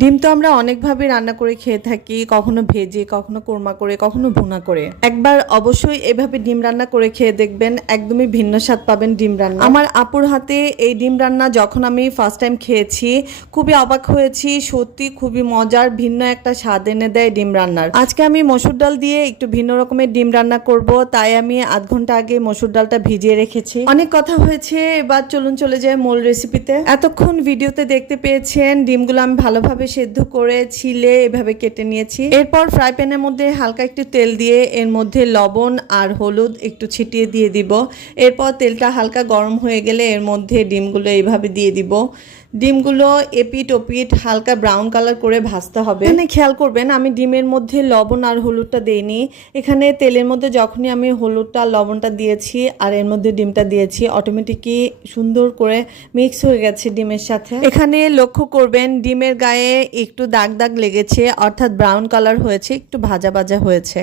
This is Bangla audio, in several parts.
ডিম তো আমরা অনেকভাবে রান্না করে খেয়ে থাকি, কখনো ভেজে, কখনো কোরমা করে, কখনো ভুনা করে। একবার অবশ্যই এভাবে ডিম রান্না করে খেয়ে দেখবেন, একদমই ভিন্ন স্বাদ পাবেন ডিম রান্না। আমার আপুর হাতে এই ডিম রান্না যখন আমি ফার্স্ট টাইম খেয়েছি, খুবই অবাক হয়েছি, সত্যি খুবই মজার, ভিন্ন একটা স্বাদ এনে দেয় ডিম রান্নার। আজকে আমি মসুর ডাল দিয়ে একটু ভিন্ন রকমের ডিম রান্না করব, তাই আমি আধ ঘণ্টা আগে মসুর ডালটা ভিজিয়ে রেখেছি। অনেক কথা হয়েছে, এবার চলুন চলে যায় মূল রেসিপিতে এতক্ষণ ভিডিওতে দেখতে পেয়েছেন, ডিমগুলো আমি ভালোভাবে সেদ্ধ করে ছিলে, এভাবে কেটে নিয়েছি। এরপর ফ্রাই প্যানের মধ্যে হালকা একটু তেল দিয়ে এর মধ্যে লবণ আর হলুদ একটু ছিটিয়ে দিয়ে দিব। এরপর তেলটা হালকা গরম হয়ে গেলে এর মধ্যে ডিমগুলো এইভাবে দিয়ে দিব। ডিমগুলো এপিট ওপিট হালকা ব্রাউন কালার করে ভাজতে হবে। এখানে খেয়াল করবেন, আমি ডিমের মধ্যে লবণ আর হলুদটা দেইনি। এখানে তেলের মধ্যে যখনই আমি হলুদটা, লবণটা দিয়েছি আর এর মধ্যে ডিমটা দিয়েছি অটোমেটিকই সুন্দর করে মিক্স হয়ে গেছে ডিমের সাথে। এখানে লক্ষ্য করবেন, ডিমের গায়ে একটু দাগ দাগ লেগেছে, অর্থাৎ ব্রাউন কালার হয়েছে, একটু ভাজা ভাজা হয়েছে।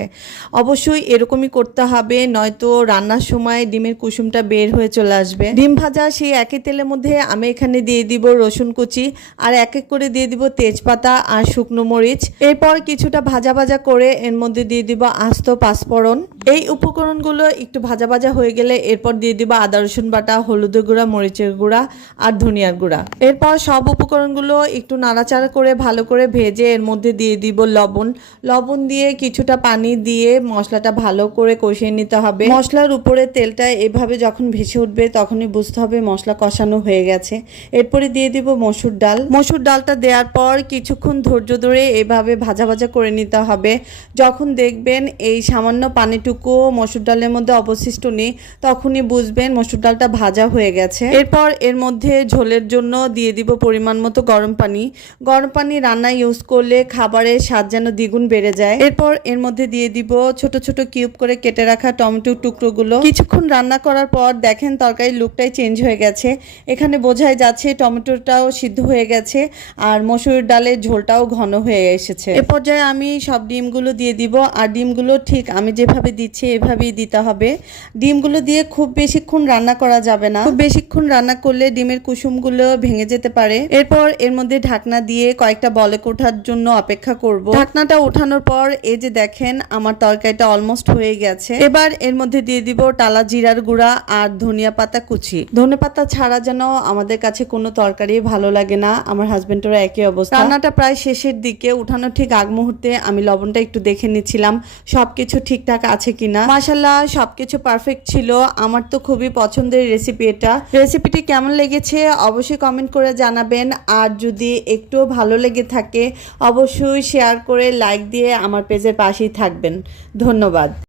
অবশ্যই এরকমই করতে হবে, নয়তো রান্নার সময় ডিমের কুসুমটা বের হয়ে চলে আসবে। ডিম ভাজা সেই একই তেলের মধ্যে আমি এখানে দিয়ে দিব রসুন কুচি আর এক এক করে দিয়ে দিব তেজপাতা আর শুকনো মরিচ। এরপর কিছুটা ভাজা ভাজা করে এর মধ্যে দিয়ে দিব আস্ত পাঁচফোড়ন। এই উপকরণগুলো একটু ভাজা ভাজা হয়ে গেলে এরপর দিয়ে দিব আদা, রসুন বাটা, হলুদের গুঁড়া, মরিচের গুঁড়া আর ধনিয়ার গুঁড়া। এরপর সব উপকরণগুলো একটু নাড়াচাড়া করে ভালো করে ভেজে এর মধ্যে দিয়ে দিব লবণ। লবণ দিয়ে কিছুটা পানি দিয়ে মশলাটা ভালো করে কষিয়ে নিতে হবে। মশলার উপরে তেলটা এভাবে যখন ভেসে উঠবে তখনই বুঝতে হবে মশলা কষানো হয়ে গেছে। এরপরে দিয়ে দিব মসুর ডাল। মসুর ডালটা দেওয়ার পর কিছুক্ষণ ধৈর্য ধরে এভাবে ভাজা ভাজা করে নিতে হবে। যখন দেখবেন এই সামান্য পানিটুকু মসুর ডালের মধ্যে অবশিষ্ট নেই, তখনই বুঝবেন মসুর ডালটা ভাজা হয়ে গেছে। এরপর এর মধ্যে ঝোলের জন্য দিয়ে দিব পরিমাণ মতো গরম পানি। গরম পানি রান্না ইউজ করলে খাবারের স্বাদ যেন দ্বিগুণ বেড়ে যায়। এরপর এর মধ্যে দিয়ে দিব ছোট ছোট কিউব করে কেটে রাখা টমেটোর টুকরোগুলো। কিছুক্ষণ রান্না করার পর দেখেন তরকারির লুকটাই চেঞ্জ হয়ে গেছে। এখানে বোঝাই যাচ্ছে টমেটোটাও সিদ্ধ হয়ে গেছে আর মসুর ডালের ঝোলটাও ঘন হয়ে এসেছে। এ পর্যায়ে আমি সব ডিমগুলো দিয়ে দিব। আর ডিমগুলো ঠিক আমি যেভাবে দিচ্ছি, এভাবেই দিতে হবে। ডিমগুলো দিয়ে খুব বেশিক্ষণ রান্না করা যাবে না। খুব বেশিক্ষণ রান্না করলে ডিমের কুসুমগুলো ভেঙে যেতে পারে। এরপর এর মধ্যে ঢাকনা দিয়ে কয়েকটা বলে ওঠার জন্য অপেক্ষা করব। ঢাকনাটা ওঠানোর পর এই যে দেখেন, আমার তরকারিটা অলমোস্ট হয়ে গেছে। এবার এর মধ্যে দিয়ে দিব টালা জিরার গুঁড়া আর ধনিয়া পাতা কুচি। ধনে পাতা ছাড়া যেন আমাদের কাছে কোনো তরকারি ভালো লাগে না। আমার হাজবেন্ডেরও একই অবস্থা। রান্নাটা প্রায় শেষের দিকে। উঠানোর ঠিক আগ মুহূর্তে আমি লবণটা একটু দেখে নিচ্ছিলাম। সবকিছু ঠিকঠাক আছে কিনা। মাসাল্লাহ সবকিছু পারফেক্ট ছিল। আমার তো খুবই পছন্দের রেসিপি এটা। রেসিপিটি কেমন লেগেছে অবশ্যই কমেন্ট করে জানাবেন। আর যদি একটু ভালো লেগে থাকে, অবশ্যই শেয়ার করে লাইক দিয়ে আমার পেজের পাশেই থাকবেন। ধন্যবাদ।